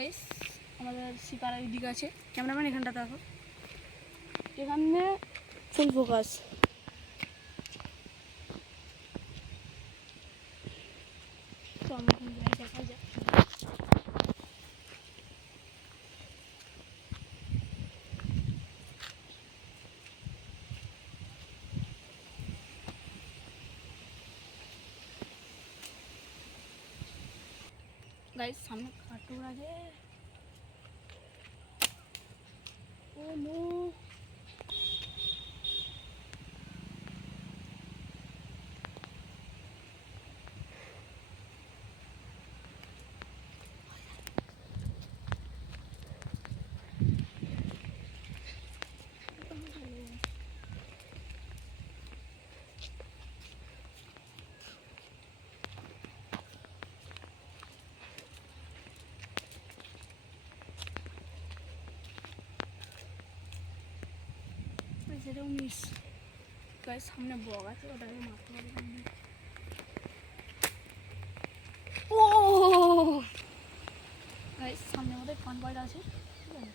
গাইস আমাদের শিকার এইদিকে আছে, ক্যামেরাম্যান এখানটা দেখো, এখানে ফুল ফোকাস। তো আমি এখন যাই, দেখা যাক। गाइस सामने काटूर आ जाए। ओ नो সেটাও মিস। গাইস সামনে বগ আছে, ওটাকে মারতে হবে। ও গাইস সামনে আমাদের ফান পয়েন্ট আছে, ঠিক আছে।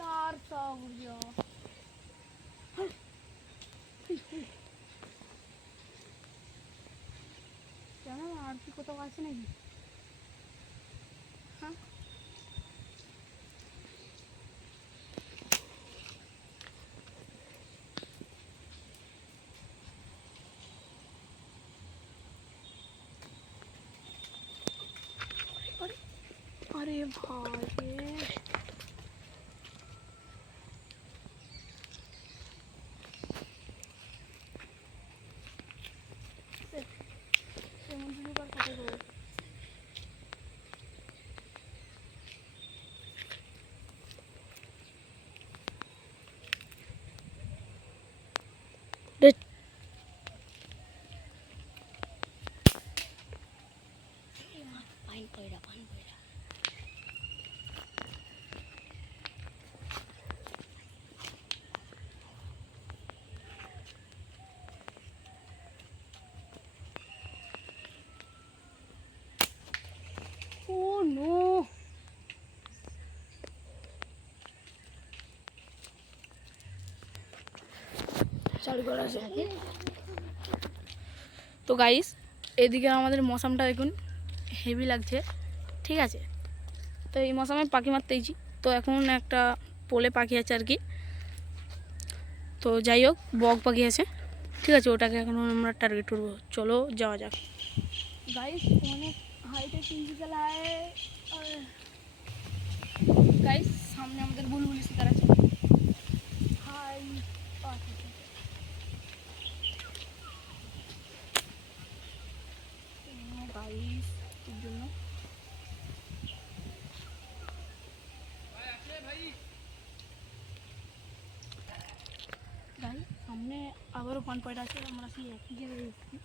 यार सब गया জানো আর কি কোথাও আছে নাকি? হ্যাঁ अरे भाई Oh no! চালু করা আছে। তো গাইস এদিকে আমাদের মৌসামটা দেখুন হেভি লাগছে, ঠিক আছে। তো এই মৌসামে পাখি মারতেইছি, তো এখন একটা পোলে পাখি আছে আর কি। তো যাই হোক বক পাখি আছে, ঠিক আছে, ওটাকে এখন আমরা টার্গেট করবো। চলো যাওয়া যাক। गाइस অনেক হাইটে প্রিন্সিপাল है और गाइस सामने আমাদের বুলবুলি শিকার আছে। হাই পাখি गाइस এর জন্য गाइस সামনে আবারও ফান পয়েন্ট আছে, আমরা সেই একই জায়গায় এসেছি।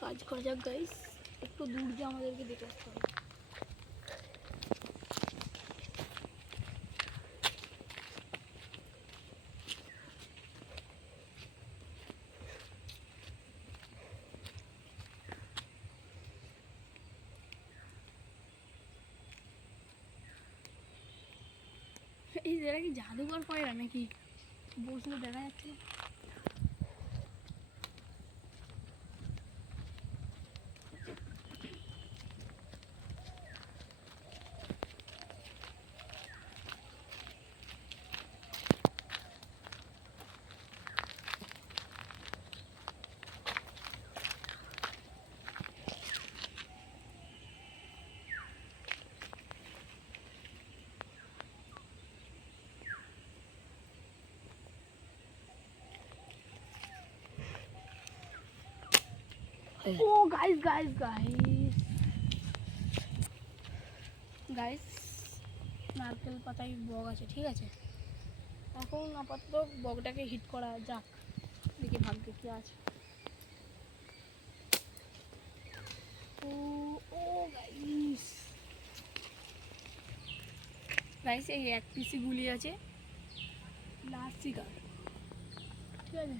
কাজ করা যাক গাইস, একটু দূর দিয়ে আমাদেরকে দেখে আসতে হবে। এই এরা কি জাদুঘর পায়রা নাকি বসলে দেখা যাচ্ছে না? ও গাইস গাইস গাইস গাইস, নারকেল পাতায় বগ আছে, ঠিক আছে। এখন আপাতত বগটাকে হিট করা যাক, দেখি ভাগ্যে কি আছে। ও ও গাইস গাইস, এই এক পিসি গুলি আছে, লাস্ট শিকার, ঠিক আছে।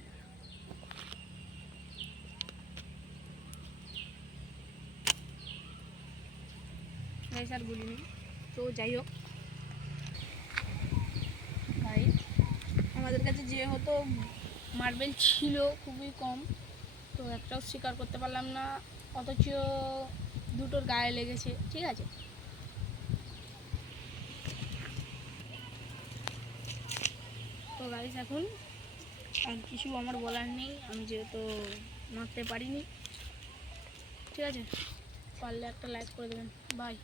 গাইস আর গুলি নেই, তো যাই হোক গাইস, আমাদের কাছে যেহেতু মার্বেল ছিল খুবই কম, তো একটাও শিকার করতে পারলাম না, অথচ দুটোর গায়ে লেগেছে, ঠিক আছে। তো গাইস এখন আর কিছু আমার বলার নেই, আমি যেহেতু মারতে পারিনি, ঠিক আছে। পারলে একটা লাইক করে দেবেন, বাই।